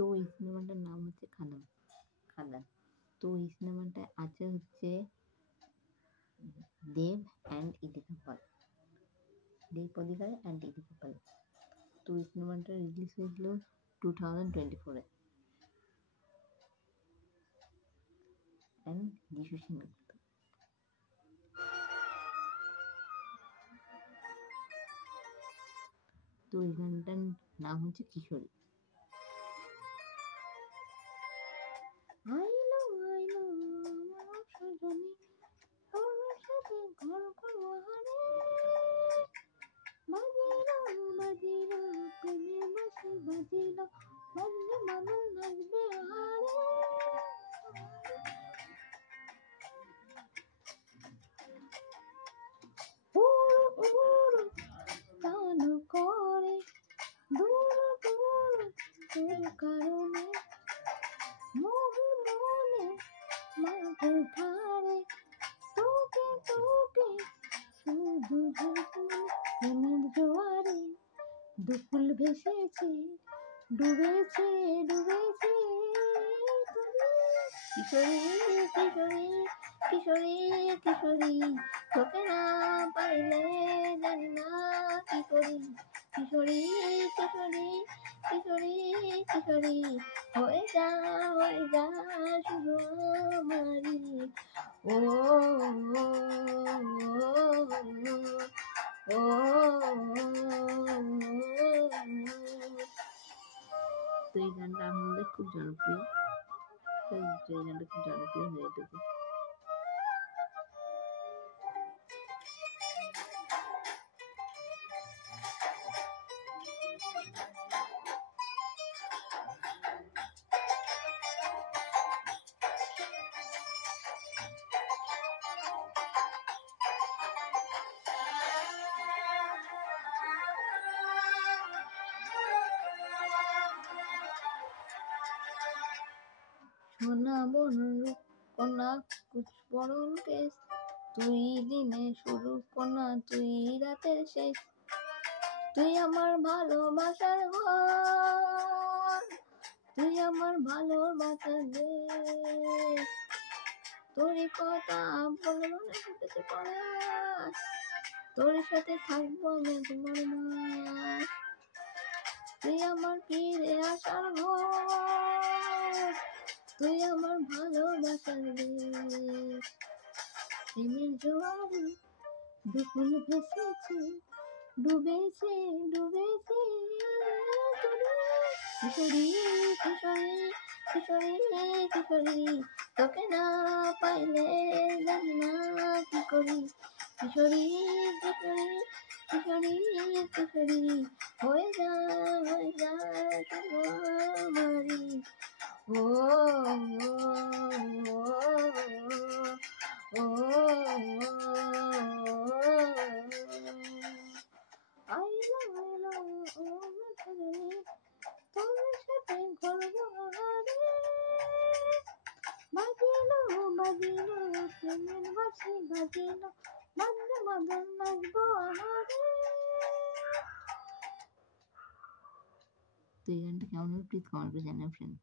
তো এই সিনেমাটার নাম হচ্ছে খাদান। খাদান। তো এই সিনেমাটায় আছে হচ্ছে দেব and ইদিকা Pal, Dev Adhikari and ইদিকা পাল। তো এই সিনেমাটা রিলিজ হয়েছিল 2024-এ অ্যান্ড যিশু সেনগুপ্ত। তো এই গানটার নাম হচ্ছে কিশোরী। আইলো আইলো আমার সজনী, তোর সাথে ঘর করবো হারে, বাজিলো বাজিলো প্রেমের বাঁশি বাজিলো, বাজলে মাদল নাচবে আহারে। উড়ো উড়ো টান করে দূর দূর তোর কারণে, মোহে মনে মাঝে ধারে, তোকে তোকে শুধু প্রেমের জোয়ারে, দুকুল ভেসেছে ডুবেছে ডুবেছে কিশোরী কিশোরী কিশোরী কিশোরী, তোকে না পাইলে জানি না কি করি, কিশোরী কিশোরী কিশোরী কিশোরী, হয়ে যা শুধু আমারি। ও ও তো এই গানটা আমাদের খুব জনপ্রিয়, তো এই গানটা খুব জনপ্রিয় হয়ে উঠেছে। সোনা বনু কন্যা কুচবরণ কেশ, তুই দিনে শুরু কন্যা তুই রাতের শেষ, তুই আমার ভালোবাসার ঘর, তুই আমার ভালোবাসার দেশ, তোরই কথা বলে মনে ফুটেছে পলাশ, তোর সাথে থাকবো আমি তোমার মাস, তুই আমার ফিরে আসার ঘর, তুই আমার ভালোবাসার দেশ, প্রেমের জোয়ারে দুকুল ভেসেছে ডুবেছে ডুবেছে কিশোরী কিশোরী কিশোরী কিশোরী, তোকে না পাইলে জানি না কি করি, কিশোরী কিশোরী কিশোরী কিশোরী, হয়ে যা শুধু আমারি। ও ও আইলো আইলো আমার সজনী, তোর সাথে ঘুরবো হারে, বাজিলো বাজিলো প্রেমের বাঁশি বাজিলো, বাজলে মাদল নাচবো আহারে। তো এই গানটা কেমন হলো প্লিজ কমেন্ট করে জানাও ফ্রেন্ড।